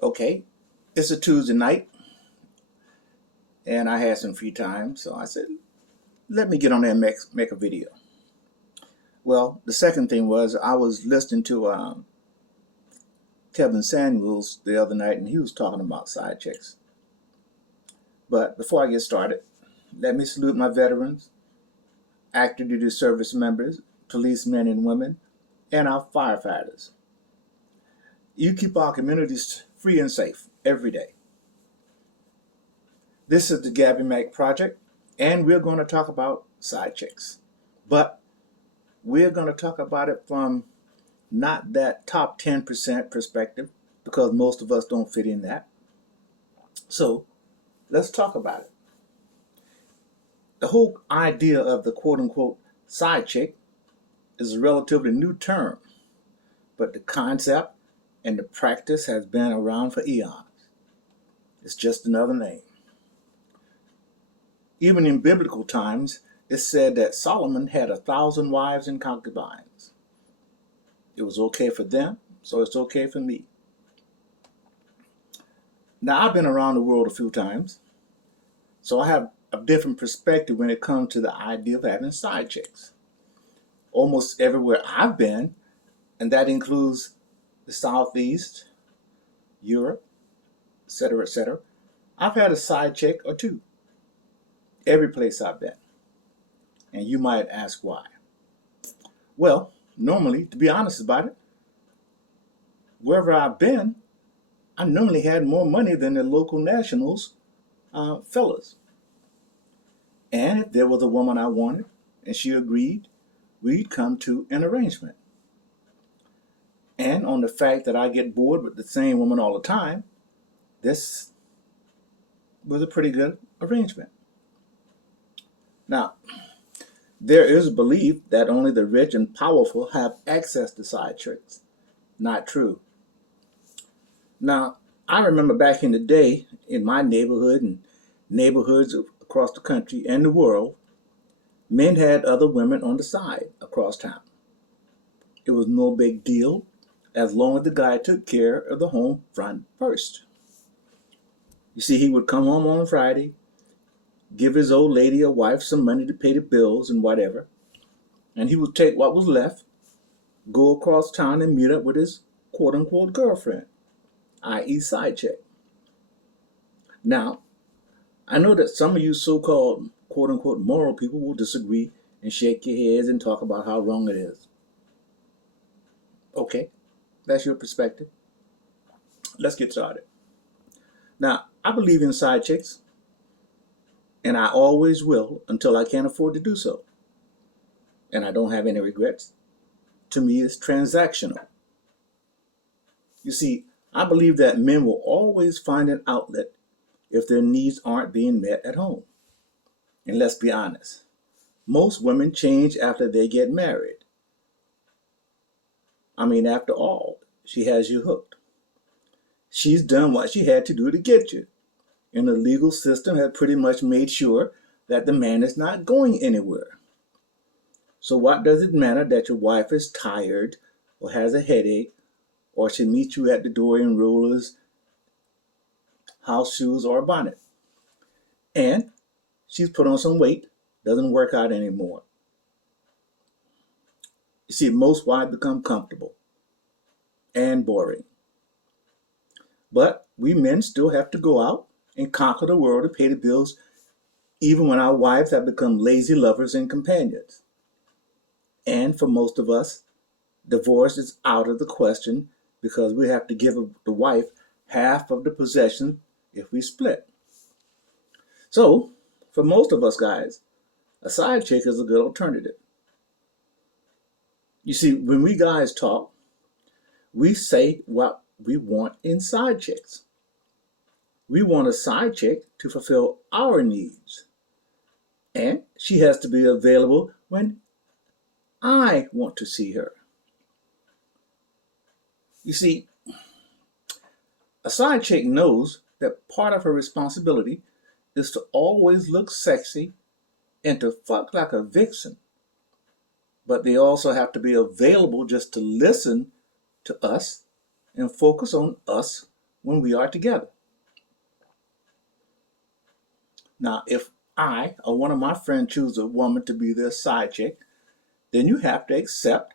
Okay, it's a Tuesday night and I had some free time, so I said, let me get on there and make a video. Well, the second thing was I was listening to Kevin Samuels the other night, and he was talking about side chicks. But before I get started, let me salute my veterans, active duty service members, policemen and women, and our firefighters. You keep our communities free and safe every day. This is the Gabby Mac Project, and we're going to talk about side chicks. But we're going to talk about it from not that top 10% perspective, because most of us don't fit in that. So let's talk about it. The whole idea of the quote unquote side chick is a relatively new term, but the concept and the practice has been around for eons. It's just another name. Even in biblical times, it's said that Solomon had 1,000 wives and concubines. It was okay for them, so it's okay for me. Now, I've been around the world a few times, so I have a different perspective when it comes to the idea of having side chicks. Almost everywhere I've been, and that includes the Southeast, Europe, etc., I've had a side chick or two. Every place I've been. And you might ask why. Well, normally, to be honest about it, wherever I've been, I normally had more money than the local nationals fellas. And if there was a woman I wanted and she agreed, we'd come to an arrangement. And on the fact that I get bored with the same woman all the time, this was a pretty good arrangement. Now, there is a belief that only the rich and powerful have access to side chicks. Not true. Now, I remember back in the day in my neighborhood and neighborhoods across the country and the world, men had other women on the side across town. It was no big deal as long as the guy took care of the home front first. You see, he would come home on Friday, give his old lady or wife some money to pay the bills and whatever, and he would take what was left, go across town and meet up with his quote-unquote girlfriend, i.e. side chick. Now, I know that some of you so-called quote-unquote moral people will disagree and shake your heads and talk about how wrong it is. Okay, that's your perspective. Let's get started. Now, I believe in side chicks, and I always will until I can't afford to do so. And I don't have any regrets. To me, it's transactional. You see, I believe that men will always find an outlet if their needs aren't being met at home. And let's be honest, most women change after they get married. I mean, after all, she has you hooked. She's done what she had to do to get you. And the legal system has pretty much made sure that the man is not going anywhere. So what does it matter that your wife is tired or has a headache, or she meets you at the door in rollers, house shoes, or a bonnet? And she's put on some weight, doesn't work out anymore. You see, most wives become comfortable and boring. But we men still have to go out and conquer the world to pay the bills, even when our wives have become lazy lovers and companions. And for most of us, divorce is out of the question because we have to give the wife half of the possession if we split. So, for most of us guys, a side chick is a good alternative. You see, when we guys talk, we say what we want in side chicks. We want a side chick to fulfill our needs. And she has to be available when I want to see her. You see, a side chick knows that part of her responsibility is to always look sexy and to fuck like a vixen. But they also have to be available just to listen to us and focus on us when we are together. Now, if I or one of my friends choose a woman to be their side chick, then you have to accept,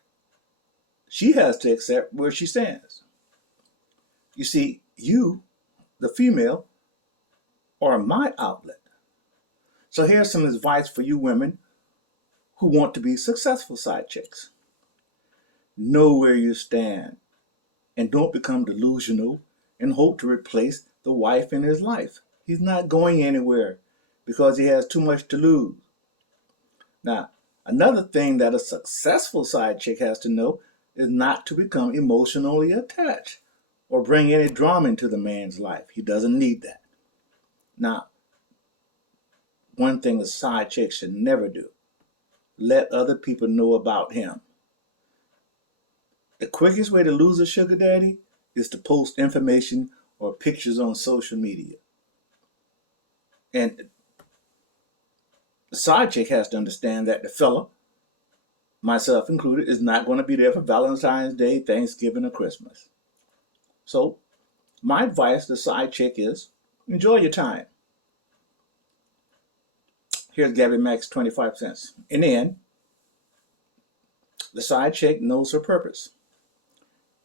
she has to accept where she stands. You see, you, the female, are my outlet. So here's some advice for you women who want to be successful side chicks. Know where you stand and don't become delusional and hope to replace the wife in his life. He's not going anywhere because he has too much to lose. Now, another thing that a successful side chick has to know is not to become emotionally attached or bring any drama into the man's life. He doesn't need that. Now, one thing a side chick should never do: let other people know about him. The quickest way to lose a sugar daddy is to post information or pictures on social media. And the side chick has to understand that the fella, myself included, is not going to be there for Valentine's Day, Thanksgiving, or Christmas. So my advice to the side chick is enjoy your time. Here's Gabby Max 25 cents. In the end, the side chick knows her purpose.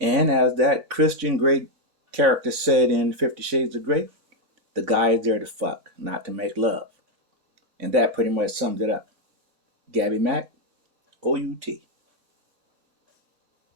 And as that Christian Grey character said in 50 Shades of Grey, the guy is there to fuck, not to make love. And that pretty much sums it up. Gabby Mac, OUT.